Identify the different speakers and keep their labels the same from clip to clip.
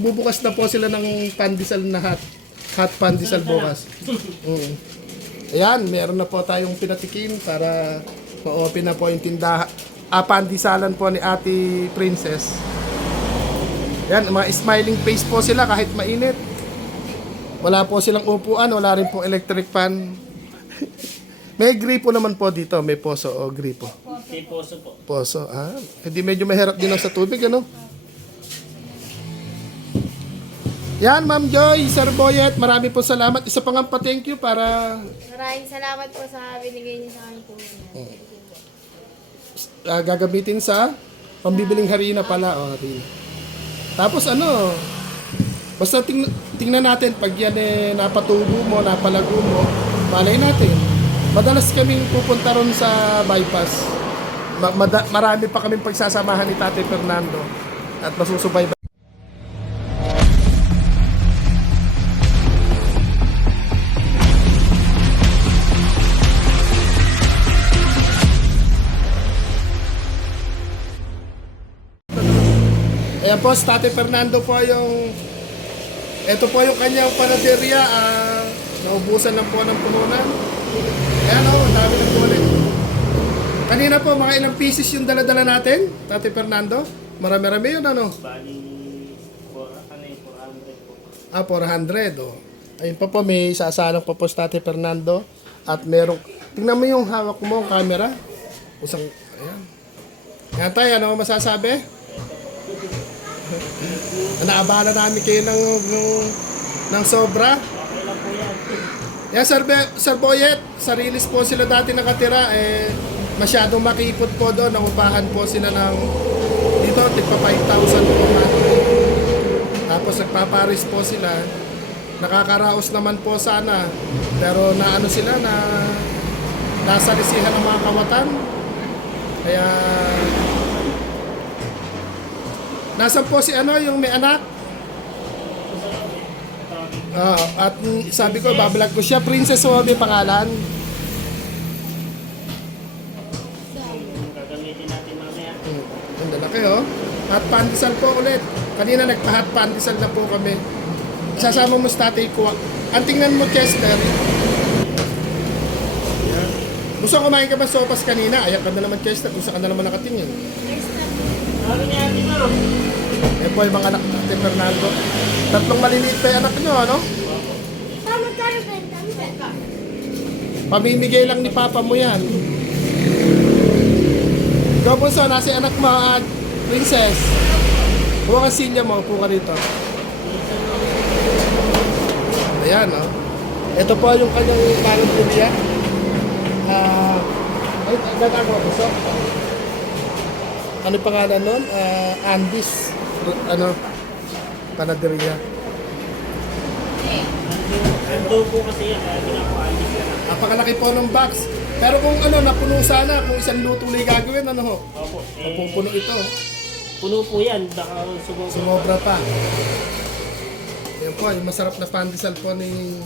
Speaker 1: magbubukas na po sila ng pandesal na hot. Hot pandesal bukas. Mm. Ayan, meron na po tayong pinatikim para ma-open na po yung tindahan. Ah, pandesalan po ni Ate Princess. Yan, mga smiling face po sila kahit mainit. Wala po silang upuan, wala rin pong electric fan. may gripo naman po dito, may poso o gripo.
Speaker 2: May poso po.
Speaker 1: Poso, ah. Hindi medyo mahirap din sa tubig, ano? Yan, Ma'am Joy, Sir Boyet, marami po salamat. Isa pa nga pa thank you para
Speaker 3: Maraming salamat po sa binigay niyo sa akin po.
Speaker 1: ah, gagamitin sa pambibiling harina pala. O, harina. Tapos ano, basta ting tingnan natin pag yan eh, napatubo mo, napalago mo, malay natin. Madalas kaming pupunta ron sa bypass. Ma- marami pa kaming pagsasamahan ni Tate Fernando at masusubaybay. Ayan po, Tate Fernando po yung... Ito po yung kanyang panaderia. ah, naubusan lang po ng pununan. Ayan o, ang dami ng tulit. Kanina po, mga ilang pieces yung dala-dala natin, Tate Fernando. Marami-rami yun, ano?
Speaker 2: Bali, for, ano yung 400 po.
Speaker 1: Ah, 400, oh. Ayun pa po, may sasalang pa po si Tate Fernando. At merong... Tingnan mo yung hawak mo, camera. Usang... Ayan. Yan tayo, ano masasabi? Naabala namin kayo ng, ng, ng sobra.
Speaker 2: Yan.
Speaker 1: Yan, Sir, Be- Sir Boyet, sa release po sila dati nakatira, eh, masyadong makipot po doon, naupahan po sila ng, dito, tigpa 5,000 po monthly. Tapos nagpaparis po sila, nakakaraos naman po sana, pero naano sila na, nasa lisihan ng mga kawatan. Kaya, Nasaan po si ano, yung may anak? Oo, at sabi ko, babalag ko siya, Princess Wabi pangalan. Hmm, ang lalaki oh. Hot pandesal po ulit. Kanina nagpa-hot pandesal na po kami. Sasama mo sa tatay ko. Ang tingnan mo, Chester. Gusto kumain ka ba sopas kanina? Ayan ka na naman, Chester. Gusto ka na naman nakatingin.
Speaker 2: Ano niya atin mo?
Speaker 1: Yan po yung mga anak natin, Fernando. Tatlong maliliit pa yung anak nyo, ano?
Speaker 3: Tama tayo benta.
Speaker 1: Pamimigay lang ni Papa mo yan. Ikaw, Bunso, nasa yung anak mo, ah, Princess. Huwag ang silya mo, upo ka rito. Ayan, no? Ito po yung kanyang parang pumya. Ah, ay, gagawa ko, so. Ano pangalan nun? Ah, Andis. Ano? Panaderia.
Speaker 2: Ando po kasi yan, kaya pinapaalis yan.
Speaker 1: Napakalaki po ng box. Pero kung ano, napuno sana, kung isang luto lang gagawin, ano ho?
Speaker 2: Opo. Eh,
Speaker 1: Napupuno ito.
Speaker 2: puno po yan. Baka sumobra.
Speaker 1: Sumobra pa. Yan po, yung masarap na pandesal po ni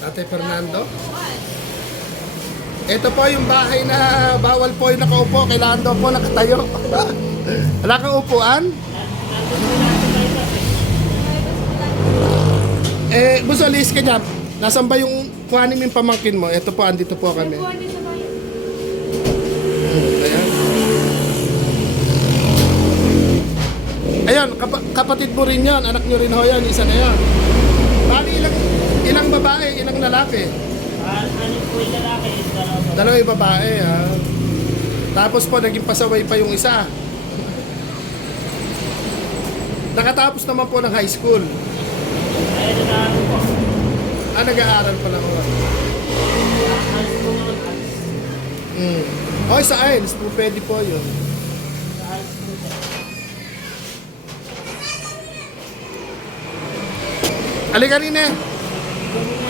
Speaker 1: Ate Fernando. Ito po yung bahay na bawal po yung nakaupo. Kailangan daw po nakatayo. Wala kang upuan? Eh, gusto alis ka dyan. Nasaan ba yung kuhanin yung pamangkin mo? Ito po, andito po kami. Ayan. Ayan, kapa- kapatid mo rin yan. Anak nyo rin ho yan. Isa na yan. Bali, ilang, ilang babae, ilang lalaki?
Speaker 2: Dalawa.
Speaker 1: Dalawa yung babae, ha? Tapos po, naging pasaway pa yung isa. Nakatapos naman po ng high school.
Speaker 2: Ayun na ano po.
Speaker 1: Ah, nag-aaral pa lang
Speaker 2: po naman. Alis.
Speaker 1: Mm. Okay, sa IELTS po, pwede po yun. Halika rin eh.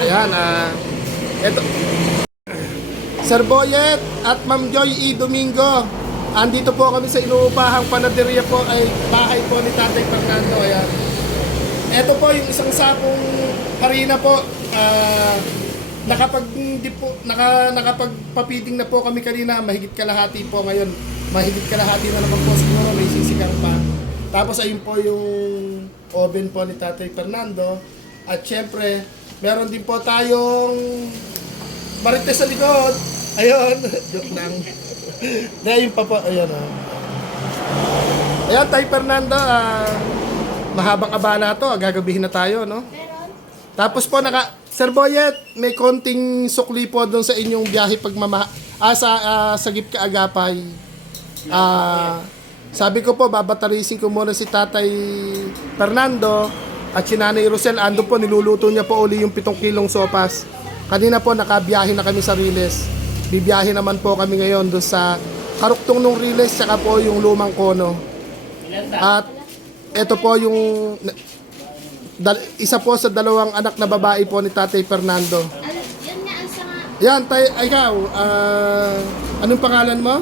Speaker 1: Ayan, ah. Eto. Sir Boyet at Ma'am Joy E. Domingo. Andito po kami sa inuupahang panaderia po ay bahay po ni Tatay Fernando. Ayan. Ito po yung isang sakong harina po. Ah, nakapag di po naka, nakapagpapiting na po kami kanina. Mahigit kalahati po ngayon. Mahigit kalahati na naman po siguro may sisikang pa. Tapos ayun po yung oven po ni Tatay Fernando. At syempre, meron din po tayong marites sa likod. Ayun, joke lang. Dahil pa po, ayun o. Ayan, Tay Fernando, ah, mahabang abala to, gagabihin na tayo, no?
Speaker 3: Meron?
Speaker 1: Tapos po, naka, Sir Boyet, may konting sukli po doon sa inyong biyahe pagmama, ah, sa, ah, sa Gip Kaagapay. Ah, sabi ko po, babatarisin ko muna si Tatay Fernando at si Nanay Rosel. Ando po, niluluto niya po uli yung 7 kilong sopas. Kanina po, nakabiyahe na kami sa Riles. Bibiyahe naman po kami ngayon doon sa karuktong ng Riles, tsaka po yung lumang kono. At ito po yung isa po sa dalawang anak na babae po ni Tatay Fernando.
Speaker 3: Yun nga ang sanga.
Speaker 1: Yan, tay, ay, ikaw, ah, anong pangalan mo?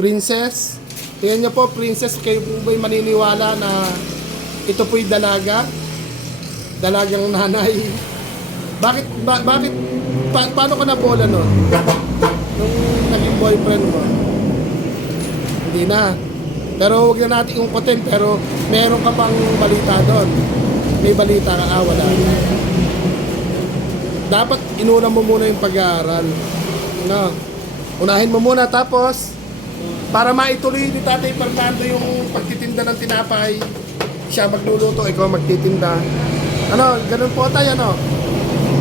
Speaker 1: Princess. Tingnan niyo po, Princess, kayo po ba'y maniniwala na ito po'y dalaga? Dalagang nanay. Bakit, ba, bakit, pa, paano ka nabola nun? Nung naging boyfriend mo? Hindi na. Pero huwag na natin ungkotin, pero meron ka pang balita doon. May balita ka, ah, wala. Dapat inuna mo muna yung pag-aaral. No. Unahin mo muna, tapos, para maituloy ni Tatay Fernando yung pagtitinda ng tinapay, siya magluluto, ikaw magtitinda. Ano, ganun po tayo, ano?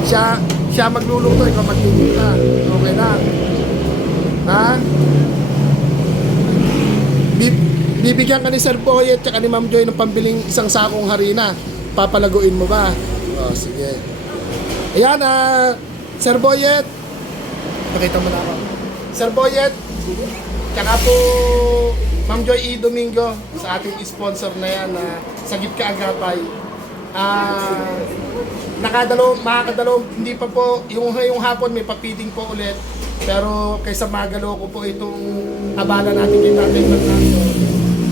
Speaker 1: Siya, siya magluluto, ikaw magtitinda. Okay na. Ha? Bib- bibigyan ka ni Sir Boy at ni Ma'am Joy ng pambiling isang sakong harina. Papalaguin mo ba? O, sige. Ayan, ah, Sir Boyet. Pakita mo na ako. Sir Boyet, tsaka po Ma'am Joy E. Domingo sa ating sponsor na yan na Sagip Ka Agapay. Ah, nakadalo, makakadalo, hindi pa po, yung, yung hapon may papiding po ulit. Pero kaysa magalo ko po itong abala natin kay Tatay Fernando,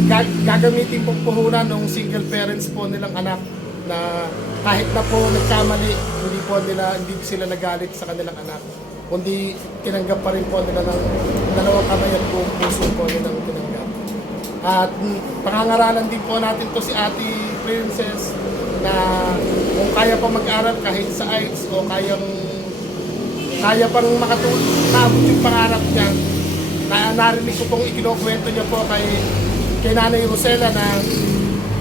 Speaker 1: gag- gagamitin pong puhunan ng single parents po nilang anak na kahit na po nagkamali, hindi po nila, hindi sila nagalit sa kanilang anak. Kundi tinanggap pa rin po nila ng dalawang kamay at buong puso po nilang tinanggap. At mm, pangangaralan din po natin to si Ate Princess na kung kaya pa mag-aral kahit sa IELTS o kayang kaya pang makatulong naabot yung pangarap niya. Na, narinig ko pong ikinukwento niya po kay, kay Nanay Rosela na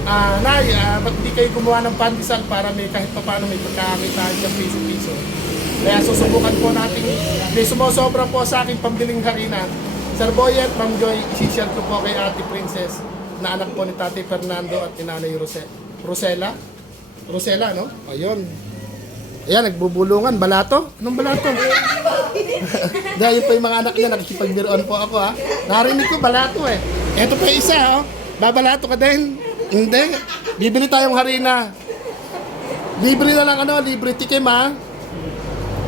Speaker 1: ah Nay, ah, ba't di kayo gumawa ng pandesal para may kahit pa paano may pagkakakitaan siya piso-piso. Kaya susubukan po natin, may sumusobra po sa aking pambiling harina. Sir Boyet, Ma'am Joy, isishare ko po kay Ate Princess na anak po ni Tatay Fernando at ni Nanay Rose Rosela. Rosela, no? Ayun. Ayan, nagbubulungan. Balato? Anong balato? Dahil pa yung mga anak niya, nakikipagbiroon po ako ha. Narinig ko balato eh. Eto pa isa oh. Babalato ka din. Hindi. Bibili tayong harina. Libre na lang ano, libre tikim ha.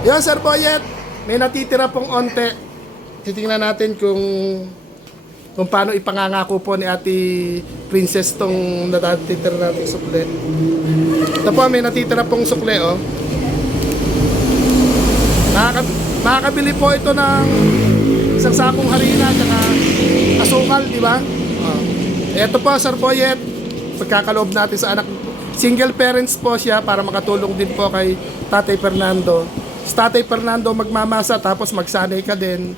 Speaker 1: Yan, Sir Boyet. May natitira pong onte. Titingnan natin kung kung paano ipangangako po ni Ate Princess tong natitira nating sukle. Ito po, may natitira pong sukle, oh. Makaka- makakabili po ito ng isang sakong harina at asukal, di ba? Oh. Ito po, Sir Boyet, pagkakaloob natin sa anak. Single parents po siya para makatulong din po kay Tatay Fernando. Si Tatay Fernando magmamasa tapos magsanay ka din.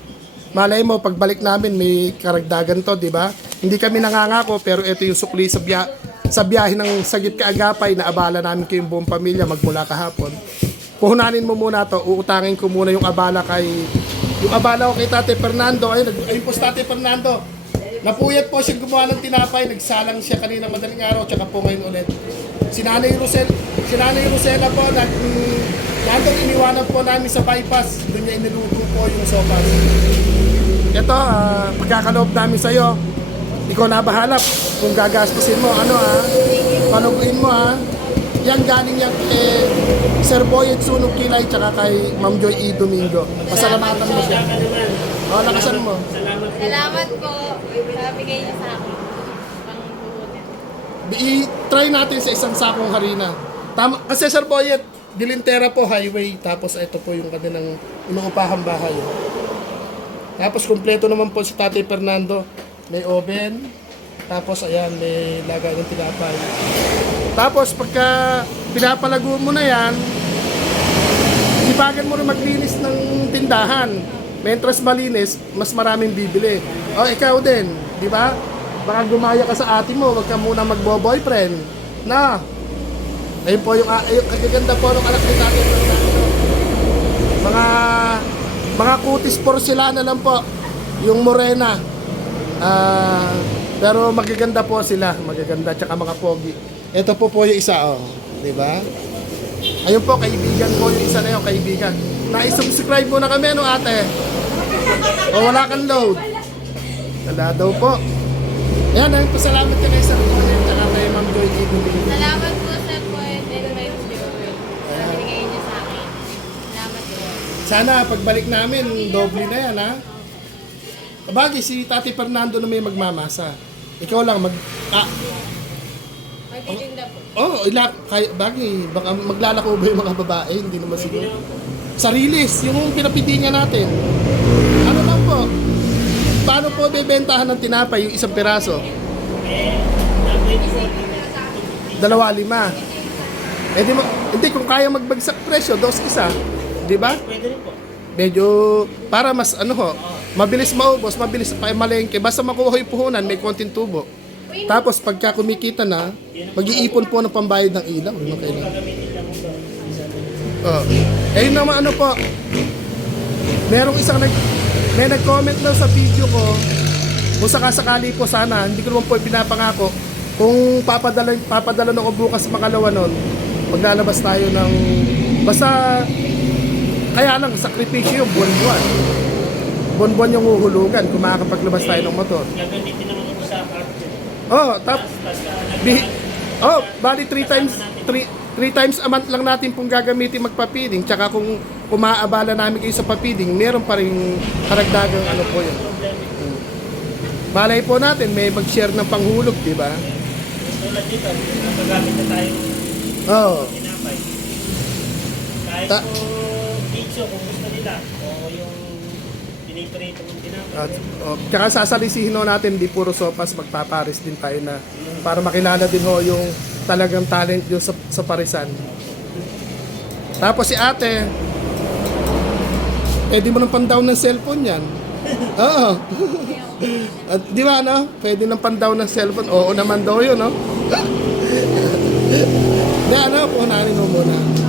Speaker 1: Malay mo, pagbalik namin may karagdagan to, di ba? Hindi kami nangangako pero ito yung sukli sa, biya, sa biyahe ng Sagip Kaagapay na abala namin kayong buong pamilya magmula kahapon. Puhunanin mo muna to, uutangin ko muna yung abala kay yung abala ko kay Tate Fernando. Ayun, ayun po si Tate Fernando. Napuyat po siya gumawa ng tinapay, nagsalang siya kanina madaling araw, tsaka po ngayon ulit. Si Nanay Rosel, si Nanay Rosela po, nag, nandun iniwanan po namin sa bypass, doon niya iniluto po yung sopas. Ito, ah, pagkakaloob namin sa'yo, ikaw na bahala kung gagastusin mo, ano ah, panuguin mo ah. Yan galing yan kay Sir Boy at Sunog Kilay tsaka kay Ma'am Joy E. Domingo. Pasalamatan mo siya. O, lakasan mo.
Speaker 2: Salamat po.
Speaker 3: Salamat po. sa bigay niyo sa akin.
Speaker 1: I-try natin sa isang sakong harina. Tama, kasi Sir Boyet, Dilintera po highway, tapos ito po yung kanilang inuupahang bahay. Tapos kumpleto naman po si Tatay Fernando. May oven, Tapos ayan, may lagay ng tinapay. Tapos pagka pinapalago mo na yan, sipagan mo rin maglinis ng tindahan. Mentras malinis, mas maraming bibili. O ikaw din, di ba? Baka gumaya ka sa ate mo, wag ka muna magbo-boyfriend. Na, ayun po yung, ah, ayun, kagaganda po ng anak ni tatay. Mga, mga kutis porcelana lang po. Yung morena. Ah, pero magaganda po sila, magaganda tsaka mga pogi. Ito po po yung isa oh, 'di ba? Ayun po kaibigan po yung isa na yun, kaibigan. Na-subscribe mo na kami no ate. O wala kang load. Wala daw po. Ayan, ayun po salamat ka kay Sir Conan tsaka kay Ma'am Joy.
Speaker 3: Salamat po sa point and vibes niyo. Sa binigay niyo sa akin. Salamat po.
Speaker 1: Sana pagbalik namin, doble na yan ha. Kabagi, si Tati Fernando na may magmamasa. Ikaw lang mag... Ah,
Speaker 3: Magtitinda po.
Speaker 1: Oh, ila, kay, bagay, baka maglalako ba yung mga babae? Hindi naman siguro. Sarilis, yung pinapidingan natin. Ano lang po? Paano po bebentahan ng tinapay yung isang piraso?
Speaker 2: Na-20 po.
Speaker 1: Dalawa, lima. Eh di mo, hindi, kung kaya magbagsak presyo, dos isa. Di ba?
Speaker 2: Pwede rin po.
Speaker 1: Medyo, para mas ano ho, mabilis maubos, mabilis pa malengke. Basta makuha yung puhunan, may konting tubo. Tapos pagka kumikita na, mag-iipon po ng pambayad ng ilaw. Ano kailangan? Oh. Eh yun naman ano po. Merong isang nag may nag-comment daw sa video ko kung sakasakali po sana, hindi ko naman po pinapangako kung papadala papadala na ako bukas makalawa nun, maglalabas tayo ng basta kaya lang sakripisyo yung buwan-buwan. Buwan-buwan yung uhulugan kung makakapaglabas tayo ng motor.
Speaker 2: Gagamitin naman ito sa carte.
Speaker 1: Oh, tap Bihi- oh, bali three times three, three times a month lang natin pong gagamitin magpa-feeding. Tsaka kung umaabala namin kayo sa pa-feeding, meron pa rin karagdagang ano po yun. Malay po natin, may mag-share ng panghulog, di ba?
Speaker 2: tulad dito, nagagamit na tayo
Speaker 1: Oo.
Speaker 2: tinapay. Kahit
Speaker 1: Ta-
Speaker 2: po pizza kung gusto nila o yung piniprito ng tinapay.
Speaker 1: At, oh, tsaka sasalisihin ho natin, di puro sopas, magpaparis din tayo na para makilala din ho yung talagang talent yung sa, sa parisan. Tapos si ate, pwede mo nang pandown ng cellphone yan. Oo. At, di ba, no? Pwede nang pandown ng cellphone. Oo naman daw yun, no? Di, ano, punanin mo muna.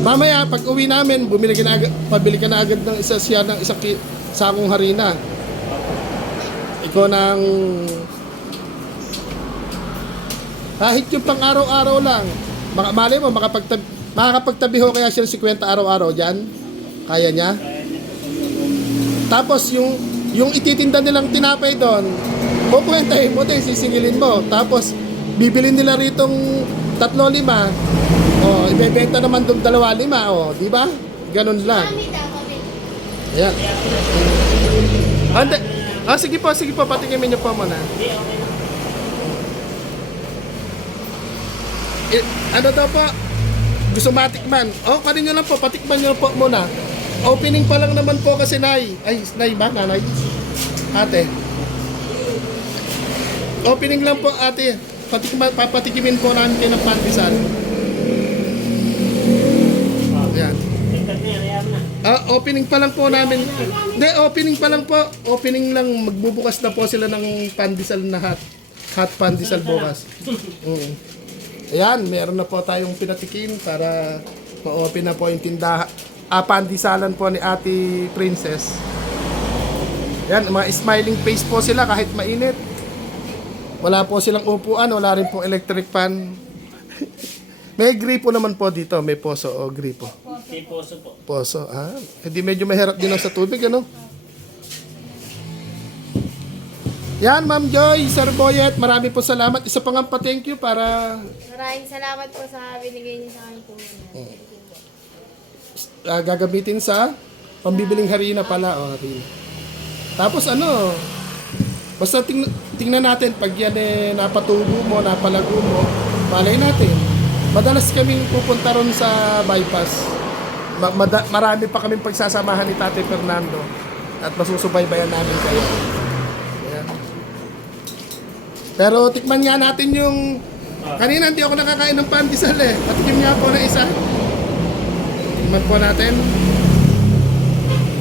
Speaker 1: Mamaya, pag uwi namin, bumili ka na agad, pabili ka na agad ng isa siya ng isang ki- sakong harina. Ikaw ng... Kahit yung pang araw-araw lang. Maka, malay mo, makapagtab, makakapagtabi ho kaya siya ng 50 araw-araw dyan. Kaya niya. Tapos yung yung ititinda nilang tinapay doon, kukwentahin mo din, sisingilin mo. Tapos bibilin nila ritong tatlo lima. O, ibebenta naman doon dalawa lima. O, di ba? Ganun lang. Ayan. Ande. Ah, sige po, sige po, patikimin niyo po muna. Eh, ano daw po? Gusto matikman. O, oh, kanin nyo lang po, patikman nyo po muna. Opening pa lang naman po kasi Nay. Ay, Nay ba? Nanay? Ate. Opening lang po, ate. Patikman, papatikimin po namin kayo ng pandesal. Ayan.
Speaker 2: Yan.
Speaker 1: Ah, opening pa lang po namin. Hindi, opening pa lang po. Opening lang, magbubukas na po sila ng pandesal na hot. Hot pandesal bukas. Mm. Ayan, meron na po tayong pinatikim para ma-open na po yung tindahan. Ah, pandisalan po ni Ate Princess. Ayan, mga smiling face po sila kahit mainit. Wala po silang upuan, wala rin pong electric fan. may gripo naman po dito, may poso o gripo.
Speaker 2: May poso po.
Speaker 1: Poso, ah. Hindi medyo mahirap din ang sa tubig, ano? Yan, Ma'am Joy, Sir Boyet, marami po salamat. Isa pa nga pa thank you para
Speaker 3: Maraming salamat po sa binigay niyo sa akin po.
Speaker 1: ah, gagamitin sa pambibiling harina pala. O, harina. Tapos ano, basta ting tingnan natin pag yan eh, napatubo mo, napalago mo, malay natin. Madalas kaming pupunta ron sa bypass. Ma- mada- marami pa kaming pagsasamahan ni Tate Fernando at masusubaybayan namin kayo. Ayan. Pero tikman nga natin yung... Kanina hindi ako nakakain ng pandesal eh. Patikim nga po na isa. Tikman po natin.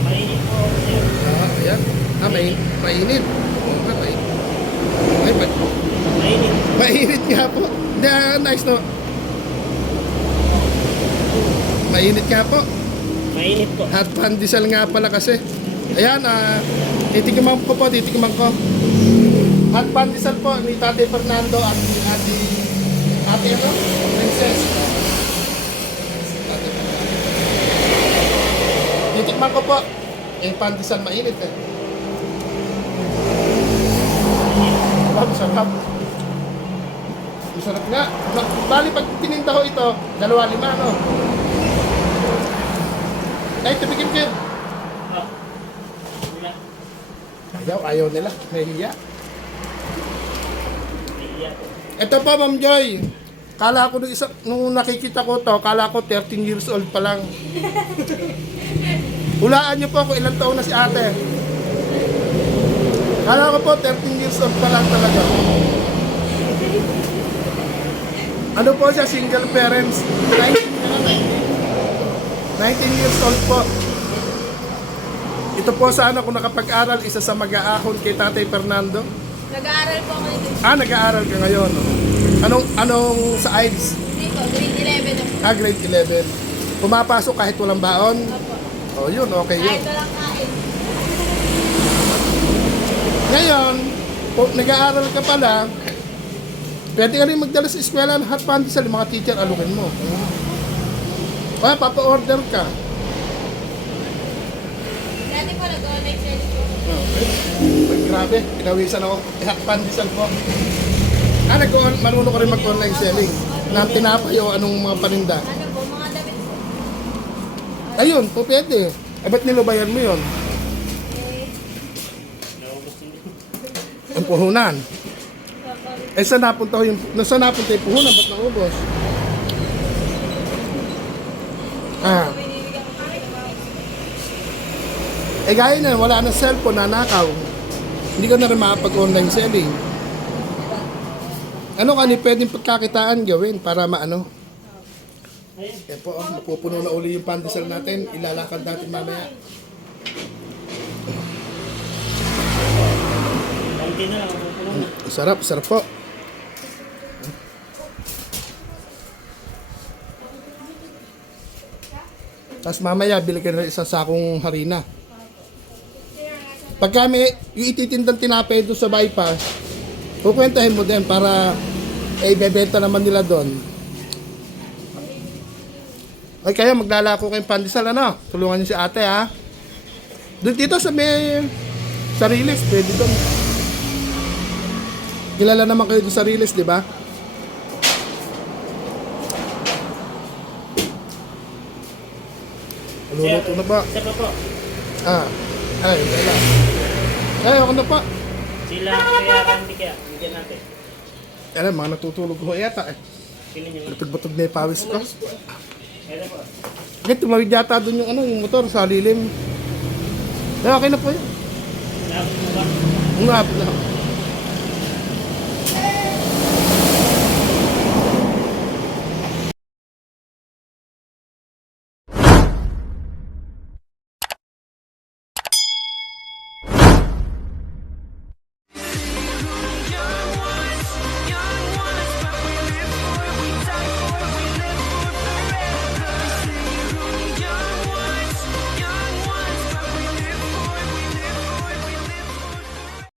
Speaker 2: Mainit po.
Speaker 1: Ah, ayan. Ah, may, mainit. Ay, ma-
Speaker 2: Mainit.
Speaker 1: mainit nga po. Hindi, ah, nice no. Mainit nga po.
Speaker 2: Mainit po.
Speaker 1: Hot pandesal nga pala kasi. Ayan, ah, titikman ko po, titikman ko. Hot pandesal po ni Tate Fernando at ni Ate, Ate ano? Princess. Titikman ko po. Eh, pandesal mainit eh. Sarap, sarap. Masarap nga. Ba- Bali, pag tininda ko ito, dalawa lima, no? Ay, tumigil kayo. Ayaw, ayaw nila. Nahihiya. Ito po, Ma'am Joy. Kala ko nung, isa, nung nakikita ko to, kala ko 13 years old pa lang. Hulaan niyo po kung ilang taon na si ate. Kala ko po 13 years old pa lang talaga. Ano po siya, single parents. 19, 19 years old po. Ito po sana kung nakapag-aral, isa sa mag-aahon kay Tatay Fernando.
Speaker 3: Nag-aaral po ako dito.
Speaker 1: Ah, nag-aaral ka ngayon. no? Anong anong sa IELTS?
Speaker 3: Dito, grade 11 na po.
Speaker 1: Ah, grade 11. Pumapasok kahit walang baon?
Speaker 3: Opo.
Speaker 1: Oh, yun, okay yun.
Speaker 3: Kahit walang
Speaker 1: Ngayon, kung nag-aaral ka pala, pwede ka rin magdala sa eskwela ng hot pandesal, mga teacher, alukin mo. O, papa-order ka.
Speaker 3: Dati po nag-online selling po.
Speaker 1: Okay. Ay, grabe, pinawisan ako. Eh, Hot pandesal po. Ah, nag marunong ka rin mag-online selling. Na tinapay o anong mga paninda.
Speaker 3: Ano po, mga damit po.
Speaker 1: Ayun, po pwede. Eh, ba't nilubayan mo yun? Puhunan. Eh, saan napunta yung... Saan napunta yung puhunan? Ba't naubos? Ah. Eh, gaya na, wala na cellphone, nanakaw. Hindi ka na rin makapag-online selling. Ano ka ni pwedeng pagkakitaan gawin para maano?
Speaker 2: Ayun.
Speaker 1: Yan po, oh, mapupuno na uli yung pandesal natin. Ilalakad natin mamaya.
Speaker 2: Na.
Speaker 1: Sarap, sarap po. Tapos mamaya, bili ka na isang sakong harina. Pag kami, yung ititindang tinapay doon sa bypass, kukwentahin mo din para eh, ibebenta naman nila doon. Ay kaya maglalako kayong pandesal ano? Tulungan niyo si ate ha. Doon dito sa may sarilis, pwede doon. Kilala naman kayo sa Riles, di ba? Luluto na ba?
Speaker 2: Pa po.
Speaker 1: Ah. Ay, wala. Ay, ako na pa.
Speaker 2: Sila kaya Randy kaya. Bigyan natin.
Speaker 1: Alam, mga natutulog ko yata eh. Batog-batog na yung pawis ko.
Speaker 2: Ito po.
Speaker 1: Hindi, tumawid yata doon yung ano, yung motor sa lilim. Ay, okay na po yun. Umabot na.